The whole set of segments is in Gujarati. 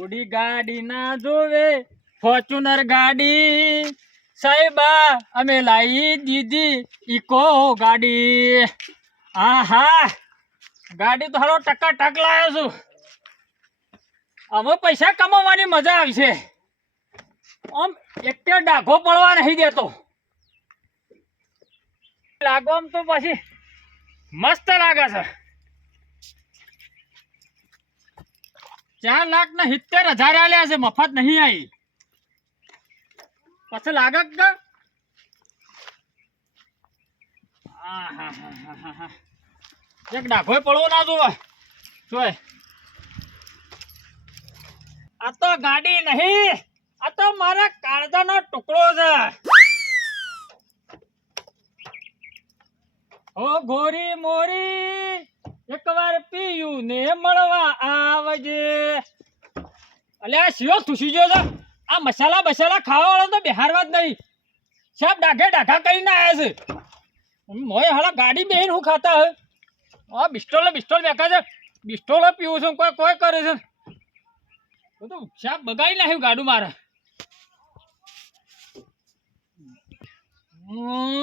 ઉડી ગાડી ના જોવે ફોર્ચ્યુનર ગાડી સાહેબા અમે લાવી દીધી ઇકો ગાડી. આહા ગાડી તો હાલો ટકા ટક લાવ્યો છું. હવે પૈસા કમાવાની મજા આવશે. આમ એકટે ડાઘો પડવા નહીં દેતો. લાગો આમ તો પછી મસ્ત લાગે છે. 4,70,000 આલ્યા છે, મફત નહીં આવી. પછી લાગે કે એક ડાઘોય પડવો ના જોવે. જોય આ તો ગાડી નહીં, આ તો મારા કાળજાનો ટુકડો છે. ઓ ગોરી મોરી એકવાર પીયું ને મળવા આવજે. અલ્યા શિયો ખુશી જો છે. આ મસાલા બસાલા ખાવા વાળો તો બિહારવા જ નહીં. સાહેબ ડાઘે ડાઘા કરીને આવ્યા છે. મોય હાલા ગાડી બેહીને હું ખાતા હે. આ બિસ્ટોલ બેકા છે. બિસ્ટોલો પીવું છું કોઈ કોઈ કરે છે. તો સાહેબ બગાડી નાખ્યું ગાડું મારે.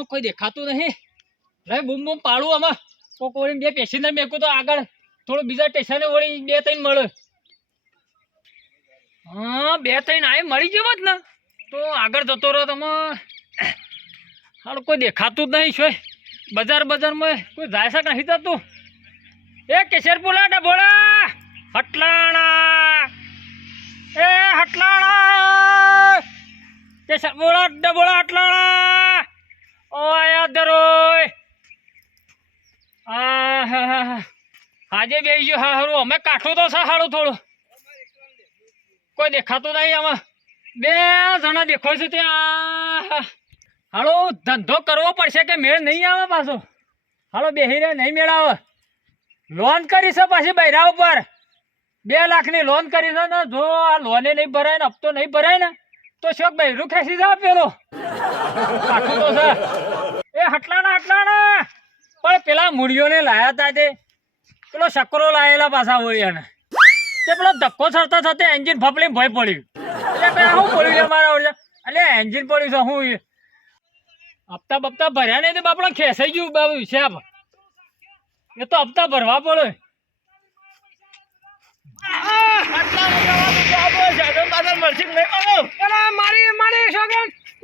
કોઈ દેખાતું નહીં. રે બૂમ બૂમ પાડું આમાં. કોક વળી 2 પેસેન્જર મેકું તો આગળ થોડું બીજા સ્ટેશને વળી 2-3 મળે. હા 2-3 આવી મળી જવો જ ને તો આગળ જતો રહો. તમે હાલ કોઈ દેખાતું જ નહીં છે. બજારમાં કોઈ જાય છે નહીં જતું. એ કેશરપુરા ડબોળા હટલાણા, એ હટલાણા કેશરપુરા ડબોળા હટલાણા. ઓ આયા દરોય. આજે બેસી ગયો. હા હારું અમે કાઠું તો છે સારું થોડું. કોઈ દેખાતું નહીં. આમાં 2 જણા દેખાય છે ત્યાં. હાલો ધંધો કરવો પડશે કે મેળ નહીં આવે પાછો. હાલો બેહી રહે નહીં મેળ આવે. લોન કરી છે પાછી બૈરા ઉપર 2 લાખની લોન કરી છે ને. જો આ લોને નહીં ભરાય ને હપ્તો નહીં ભરાય ને તો શોક બૈરું ખેંચી જાય પેલો. કાઠું તો છે. એ હટલાણા પણ પેલા મૂળીઓને લાયા હતા તે પેલો સકરો લાયેલા પાછા વળ્યાને તે પેલો ધક્કો સરતા થતા એન્જિન ફફલી ભય પડ્યું. એટલે શું પડ્યું મારા ઓળ્યા. એટલે એન્જિન પડ્યું છે. હું હપ્તા બપ્તા ભર્યા નહીં તો બાપડા ખેંચાઈ ગયું બાબુ હિસાબ. એ તો હપ્તા ભરવા પડે.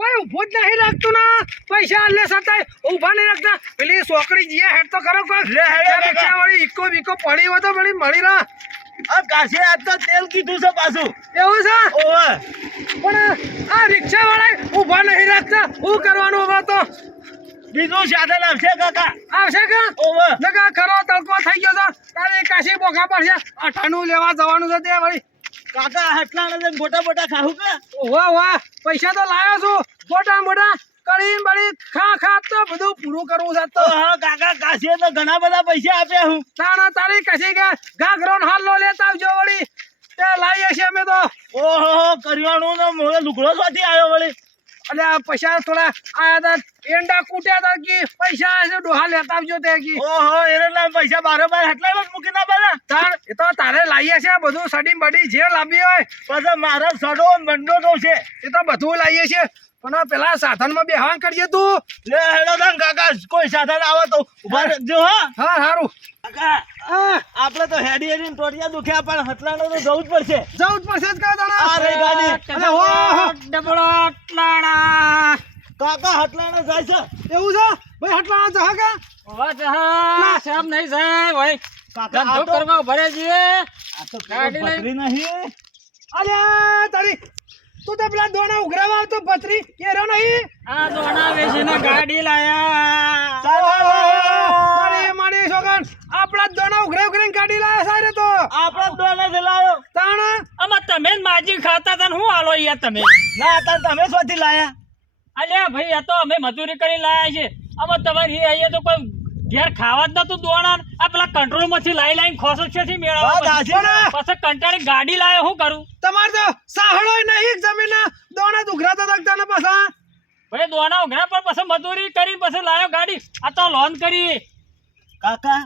કોઈ ઉભો જ નહીં રાખતું ને. પૈસા લે સતાય ઉભા નહીં રાખતા. પેલી સોકડી જીએ હેડ તો કરો કોઈ. રિક્ષા વાળી ઇકો બીકો પડી હોય તો પેલી મળી રહે. આ કાશે આજ તો તેલ કીધું છે પાછું. એવું છે ઓવે પણ આ રિક્ષા વાળા ઉભા નહીં રાખતા. શું કરવાનું હવે તો? બીજું સાધન આવશે કાકા. આવશે કે ઓવે નકા ખરો તડકો થઈ ગયો છે. તારે કાશી બોખા પડશે. 98 લેવા જવાનું છે તે વળી. કાકા હટલા મોટા ખાવું કે. વાહ પૈસા તો લાવ્યો છું. મોટા કરી બળી ખા તો બધું પૂરું કરવું છે. તો હા કાકા કાશે તો ઘણા બધા પૈસા આપ્યા હું. તારી કશી કે ઘાઘરો હાલ લો લેતા આવજો વળી. તે લાવીએ છીએ અમે તો. ઓહો કરિયાણું નો મોડે લુગડો સ્વાથી આવ્યો વળી. એટલે આ પૈસા થોડા આયા હતા. એંડા કૂટ્યા હતા કે પૈસા હશે ડોહા લેતા આવજો તે કી. ઓહો એના પૈસા બારોબાર હટલા જ મૂકી ના પાડે. એ તો તારે લાવીએ છીએ બધું સડી બડી જે લાવી હોય. પછી મારા સડો બંડો તો છે એ તો બધું લાવીએ છીએ. પણ પેલા સાધનમાં બેહવાન કરજે તું. લે હેડો તન કાકા કોઈ સાધન આવે તો ઉભા રહેજો. હા સારું કાકા આપણે તો હેડી ટોટિયા દુખ્યા પણ હટલાનો તો જવું જ પડશે. જવું જ પડશે જ કા દાણા. આ રે ગાડી. અરે હો ડબલો હટલાણા. કાકા હટલાનો જાય છે. એવું છે ભાઈ હટલાણા જહા કે વાહ જહા શામ નહીં જાય ભાઈ. કાકા ધંધો કરવા ભરે જઈએ. આ તો ગાડી લઈ. પથરી નહીં. અરે તારી તું તો પેલા દોણા ઉઘરાવા આવતો પથરી એ રહ્યો નહીં. આ દોણા વેચીને ગાડી લાયા. મારી છોકન આપણા દોણા ઉઘરાઈને ગાડી લાયા સારે તો. આપણા દોને દિલાયો. તાણ આમાં તમે જ માજી ખાતા હતા ને હું હાલો યાર તમે. ના તમે સ્વાથી લાયા. અલ્યા ભાઈ આ તો અમે મજૂરી કરી લાયા છે. આમાં તમારે એ અહીંયા તો કોઈ ઘેર ખાવા જ નતું દોણા. આ પેલા કંટ્રોલ માંથી લાઈ ખોસો છે મેળવવા. પછી કંટાળી ગાડી લાયો શું કરું. તમારે તો સાહળો નહીં જમીન દોણા ઉઘરાતા તકતા ને પાછા. ભાઈ દોણા ઉઘરા પર પછી મજૂરી કરી પછી લાયો ગાડી. આ તો લોન કરી. કાકા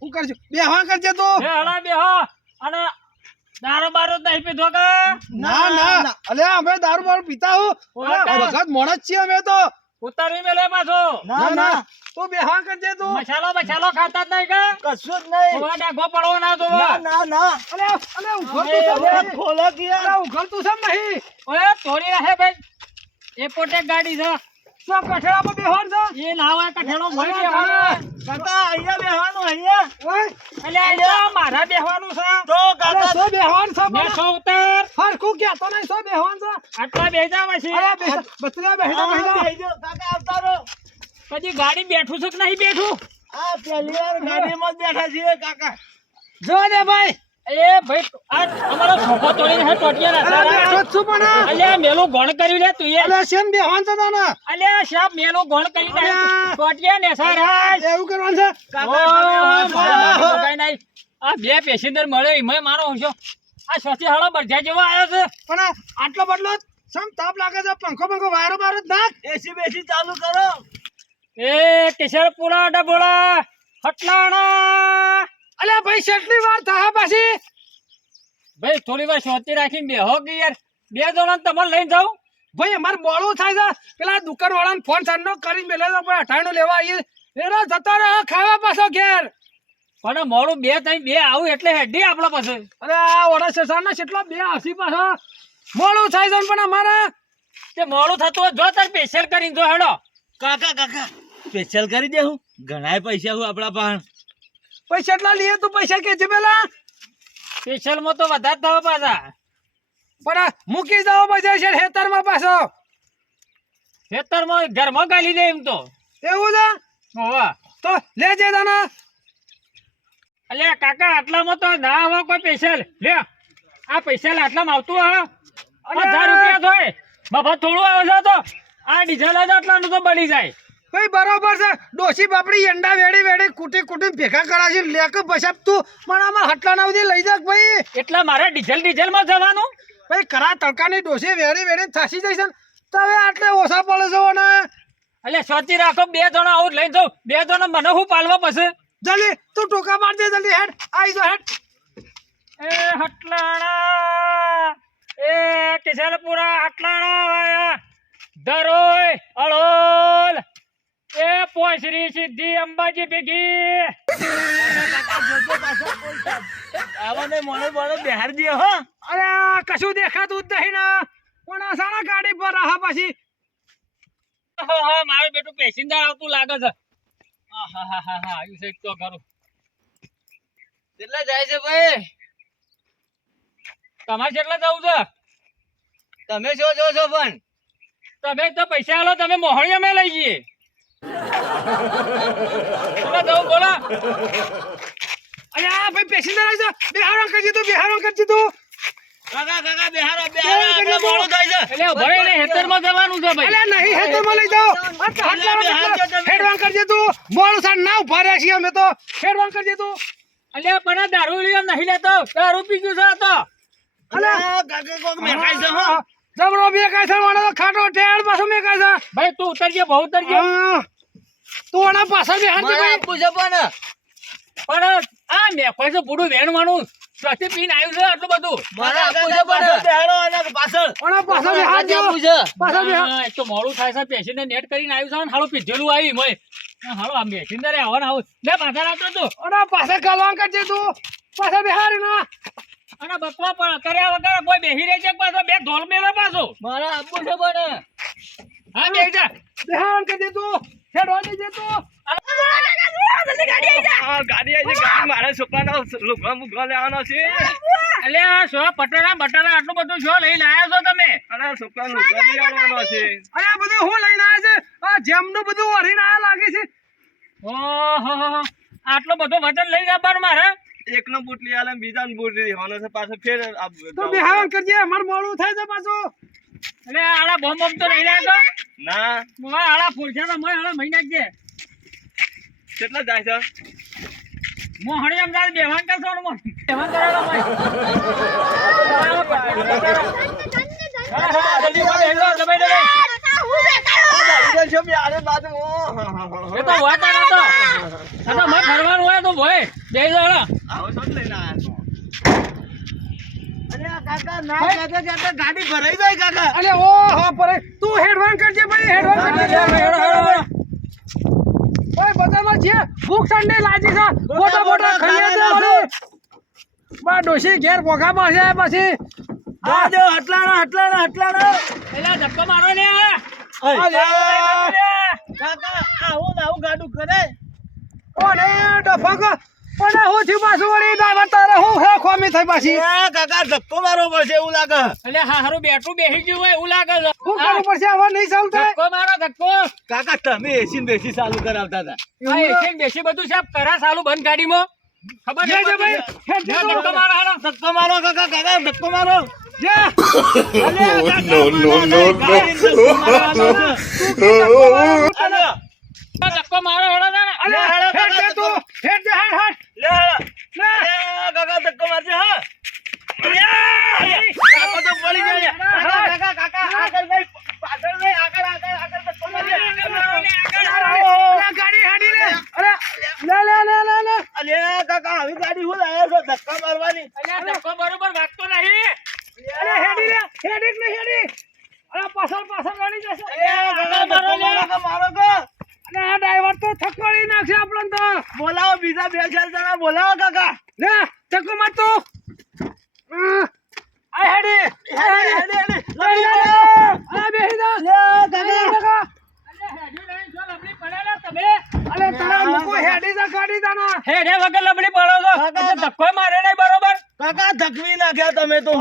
હું કરજો બેહવા કરજે તું. હે હળા બેહો અને દારૂ બારૂ જ નહીં પીધો કે ના ના અલ્યા અમે દારૂ બારૂ પીતા હું વખત મોણ જ છીએ અમે તો ઉતારી મેલે પાછો ના ના તું બેહા કરજે તું મસાલો ખાતા જ નહીં કે કશું જ નહીં. ઓવા ડાઘો પડવો ના જોવો. ના ના ના અલ્યા અલ્યા ઉઘર તું સમ નહીં ખોલો કે યાર. અલ્યા ઉઘર તું સમ નહીં ઓએ તોડી રહે ભાઈ એ પોતે ગાડી છે તો કઠેડા પર બેહવાન છે એ નાવા કઠેલો ભરી અલ્યા, દેવાનો. કાકા અહીંયા બેહવાનું અહીંયા. ઓય અલ્યા એ તો મારા બેહવાનું છે તો અલ્યા કાકા સો બેહવાન છે મેં પણ સો ઉતાર હરખું કહેતો નહીં સો બેહવાન છે આટલા બેજા પછી અલ્યા બત્રીયા બેહડા હા, બેહડા બેહજો. કાકા આવતા રહો. પછી ગાડી બેઠું છે કે નહીં બેઠું આ પહેલી વાર ગાડીમાં જ બેઠા છીએ કાકા. જો દે ભાઈ એ ભાઈ આ અમારો સોફો તોડીને હે ટોટિયા અલ્યા બેઠો ના જ છું પણ અલ્યા મેલું ગોણ કર્યું લે તું એ અલ્યા શેમ બેહવાન છે તાના અલ્યા સાહેબ મેલું ગોણ કરી દે અલ્યા. ટોટિયા ને સારા એવું કરવાનું છે આ બે પેસેન્જર મળે એમાં મારો હોશો આ સ્વસ્તી હાલો બરજા જેવો આવ્યો છે પણ આટલો બદલો સમ તાપ લાગે છે પંખો પંખો વાયરો બારો જ નાખ એસી બેસી ચાલુ કરો. એ કિશોરપુરા ડબોળા હટલાણા અલ્યા ભાઈ કેટલી વાર થાય પાછી ભાઈ થોડી વાર શોધી રાખીને બેહો કે યાર બે જણા તમને લઈને જાઉં ભાઈ અમારે મોડું થાય છે પેલા દુકાન વાળાને ફોન સાંજનો કરી મેલે તો ભાઈ અઠાણું લેવા આવીએ એનો જતો રહે ખાવા પાછો ઘેર પણ મોડું બે ત્રણ બે આવું એટલે હેડી આપણા પાસે અરે આ ઓડા શેષાનો કેટલો બે હસી પાછો મોડું થાય છે પણ અમારે તે મોડું થતું હોય જો તાર સ્પેશિયલ કરીને જો હેડો કાકા કાકા સ્પેશિયલ કરી દેવું. ઘણાય પૈસા હું આપણા પાસે. પૈસા એટલા લઈએ તું પૈસા કે છે પેલા સ્પેશિયલમાં તો વધારે થવા પાછા પણ મૂકી જાવ પછી છે ખેતરમાં પાછો ખેતરમાં ઘરમાં ગાલી દે એમ તો એવું છે હોવા તો લેજે દાના અલ્યા કાકા આટલામાં તો ના આવે કોઈ સ્પેશિયલ લે આ સ્પેશિયલ આટલામાં આવતું હા 1000 રૂપિયા થાય મફત થોડું આવે છે તો આ ડીઝલ જ આટલાનું તો બળી જાય ભાઈ બરોબર છે ડોસી બાપડી અંડા વેડી વેડી કુટી કુટી ભેગા કરાશે લેક બસાબ તું મને આમાં હટલાના સુધી લઈ જા ભાઈ એટલે મારે ડીઝલમાં જવાનું ભાઈ કરા તડકાની ડોસી વેડી વેડી થાસી જઈશ ને તો હવે આટલે ઓછા પડે છે ને એટલે સોચી રાખો બે જણા આવું જ લઈને જાઉં બે જણા મને શું પાલવા પછી જલ્દી તું ટોકા માર દે જલ્દી હેડ આવી જા હેડ એ હટલાણા એ કિશોરપુરા હટલાણા વાયા દરોય અળોલ એ પોસરી સિદ્ધિ અંબાજી ભેગી આવાને મોણે મોણે બહાર દે હો. અરે આ કશું દેખાતું જ નહીં ને પણ આ સારા ગાડી પર આહા પછી હા મારું બેટું પેસેન્જર આવતું લાગે છે હા આવ્યું છે એક તો ખરું કેટલા જાય છે ભાઈ? તમારે કેટલા જવું છે તમે શું જો છો પણ? તમે તો પૈસા આલો તમે મોહણી અમે લઈ જઈએ બોલો જવું બોલો અરે આ ભાઈ પેસેન્જર આવી છે બિહારો કરજી તું બિહારો કરજી તું કાકા કાકા બેહારો આપણે મોડું થાય છે. એટલે ભરે ને હેતરમાં જવાનું છે ભાઈ અરે નહીં હેતરમાં લઈ જાઓ હેડવાન કરજે તું મોડું સાડ ના ઉભા રહ્યા છીએ અમે તો હેડવાન કરજે તું અલ્યા પણ આ દારૂ લીધો નહીં લેતો દારૂ પી ગયું છે આ તો અલ્યા કાકા કોક મેકાઈ છે હો. જબરો બે કાય છે વાળો ખાટો ઠેડ પાછો મે કાય છે ભાઈ તું ઉતરજે બહુ ઉતરજે તું આના પાછળ બે હાથ ભાઈ પૂછે પણ પણ આ મેં છે પૂરું વેણવાનું સ્વસ્તી પીને આવ્યું છે આટલું બધું મારા પૂછે પણ બેહારો અને પાછળ આના પાછળ બે હાથ દેવો પાછળ બે હા, એક તો મોડું થાય છે પેશન્ટ નેટ કરીને આવ્યું છે ને હાલો પીધેલું આવી મોય હાલો આ મેશિનદારે આવવાનું આવું લે પાછળ આવતો તું આના પાછળ ગલવાન કરજે તું પાછળ બે હારી ના અને બકવા પણ કર્યા વગર કોઈ બેહી રહે છે પાછો બે ધોલ મેલે પાછો મારા આપવું છે પણ હા બેહી જા બે હાર કરજે તું હેડવાન દેજે તું ગાડી આવી છે ગાડી મારા છોકરાનો લુગડા મુગડા લેવાનો છે. અલ્યા સો પટરા બટરા આટલું બધું શો લઈને આવ્યા છો તમે અરે છોકરાનો લુગડા લઈ આવવાનો છે. અરે આ બધું હું લઈને આવ્યા છે આ જેમનું બધું વરીને આયા લાગે છે ઓહો આટલો બધો વજન લઈ જવાનું મારે એકનો બૂટ લઈ આલે બીજાનો બૂટ લઈ આવવાનો છે પાછો ફેર તો બે હાર કરજે અમાર મોડું થાય છે પાછું એટલે આડા બોમ્બ બોમ્બ તો નહીં લાગતો ના મોય આડા ફૂલછા તો મોય આડા મહિના જ કેટલા જાય છે? મોહણી અમદાવાદ બેવાન કરશો ને મોય બેવાન કરેલો મોય હા જલ્દી બોલે હેલો દબાઈ દે એ તો વાત ના તો આ તો મત ફરવાનું હોય તો ભોય બે જણા આવો તો લઈને આયા છો. અરે કાકા ના કહેતા કહેતા ગાડી ભરાઈ જાય કાકા. અલે ઓ હો પરે તું હેડવાન કરજે ભાઈ હેડવાન કરજે. ઓય બધામાં છે ભૂખ ઠંડી લાગી છે મોટા મોટા ખાઈએ છે વળી. બા ડોશી ઘેર ભોગા મારશે પછી આ જો હટલાણો. એલા ધક્કો મારો ને કાકા આવું ગાડું કરે. ઓને ડફક પણ હું થયું પાછું વળી ડ્રાઈવર તારે હું હે ખોમી થઈ પાછી એ કાકા ધક્કો મારવો પડશે એવું લાગે. એટલે હારું બેઠું બેસી ગયું હોય એવું લાગે છે. શું કરવું પડશે હવે નહીં ચાલુ થાય ધક્કો મારો ધક્કો. કાકા તમે એસી ને બેસી ચાલુ કરાવતા હતા. આ એસી બેસી બધું સાહેબ કરા સાલું બંધ ગાડીમાં ખબર જે જે ભાઈ હેડ જે ધક્કો મારો હાલો. ધક્કો મારો કાકા ધક્કો મારો. જે ધક્કો મારો હેડો તારે. અલે હેડ જે તું હેડ જે હેડ લે લે કાકા ધક્કો મારજે હા. કાકા તો પડી જાય. કાકા આગળ નહીં પાછળ નહીં આગળ ધક્કો મારજે. ગાડી હેડી લે અરે લે અલે કાકા આવી ગાડી હું લાવ્યો છો ધક્કા મારવાની. અલ્યા ધક્કો બરોબર વાગતો નહીં. અરે હેડી લે હેડી કે નહીં હેડી અરે પાછળ ગાડી જશે કાકા ધક્કો મારો કો. અને આ ડ્રાઈવર તો થકવાડી નાખશે આપણને તો બોલાવો બીજા 2-4 જણા બોલાવો કાકા. લે ધક્કો માર તું આ હેડી આ બેહી જા અલ્યા હેડી લઈને જો લબડી પડેલા તમે. અલે તારા લોકો હેડી જા ગાડી જાના હેડે વગર લબડી પડો છો. એટલે ધક્કો મારે નહીં બરોબર. કાકા ધકવી નાખ્યા તમે તો.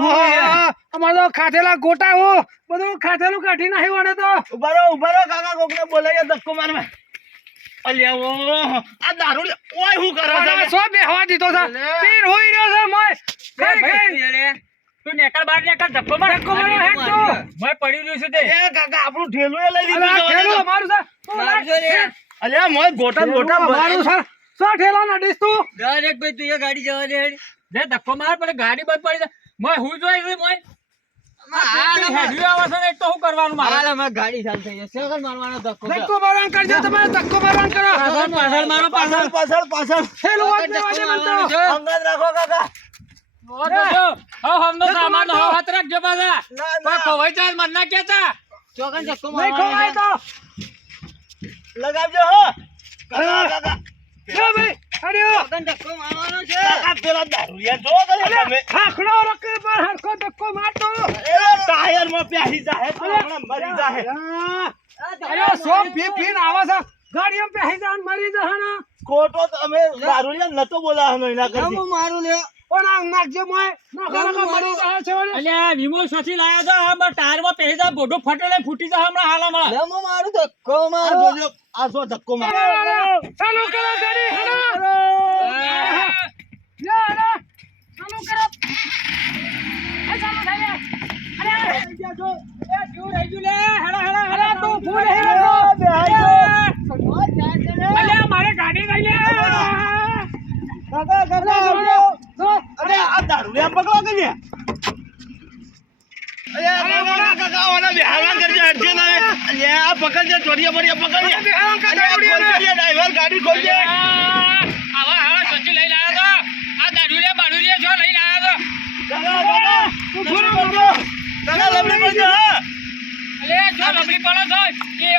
અમાર તો ખાધેલા ગોટા હું બધું ખાધેલું કાઢી નાખ્યું અને તો ઉભા રહો કાકા કોકને બોલાઈએ ધક્કો મારવા. અલ્યા ઓ આ દારૂ ઓય હું કરો તમે. સો બેહવા દીધો છે પીર હોઈ રહ્યો છે મોય તું નેકળ બાર નેકળ ધક્કો માર. ધક્કો મારો હેડ તું. મોય પડી રહ્યું છે તે. એ કાકા આપણું ઠેલું લઈ અલે આ ઠેલું લીધું. અમારું છે તું લાગ. અલ્યા મોય ગોટા અમારું છે સો ઠેલા ના ડીશ તું જે ધક્કો માર પણ ગાડી બંધ પડી જાય. મોય હું જોઈ છે મોય. હેડ્યું આવે છે ને એક તો શું કરવાનું મારે. ધક્કો મારવાન કરજો તમે ધક્કો મારવાન કરો પાછળ મારો પાછળ. પાછળ ઠેલું વાજને વાજે મને તો અંગત રાખો કાકા. હમનો સામાન હો હાથ રાખજો પાછા. ના, ના. કોઈ ખોવાઈ જાય મન ના કેતા. નહીં ખોવાય તો લગાવજો હો કાકા. લે ભાઈ અરે ઓ કાકા પેલા દારૂડિયા જો કરે તમે. હાખડો રકે પર હરખો ધક્કો મારતો એ ટાયરમાં પ્યાહી જાહે તો હમણાં મરી જાહે. અરે સો પીન આવા છે ગાડીમાં પહેરી જાન મરી જહાના ખોટો તમે દારૂડિયા નતો બોલાવવાનો એના કરતી. પણ આ નાખજે મોય નાખા મરી જાય છે વળી અલ્યા વિમો સોથી લાયો તો હમણાં ટાયરમાં પહેરી જા બોડો ફટેલે ફૂટી જા હમણાં હાલામાં. બોલ્યો, આ શું ધક્કો મારે. ચાલુ કરો ગાડી હેડો લે હેડો ચાલુ કરો એ ચાલુ થાય અરે અરે તું ફૂલ હેડો અલ્યા મારે ગાડી ગઈ લે અરે આ દારૂડિયા પકડો કે લ્યા. અલ્યા કાકા ઓના બેહારવાન કરજે હટજે ના. અલ્યા આ પકડજે ચોરિયા બરિયા પકડજે. અલ્યા ખોલ કરજે ડ્રાઈવર ગાડી ખોલજે. આવા સોચી લઈ લાયો તો. આ દારૂડિયા બાડુડિયા જો લઈ લાયો તો. કાકા તું થોડો બોલો. કાકા લબડી પડજો હા. અલ્યા જો લબડી પડો છો એ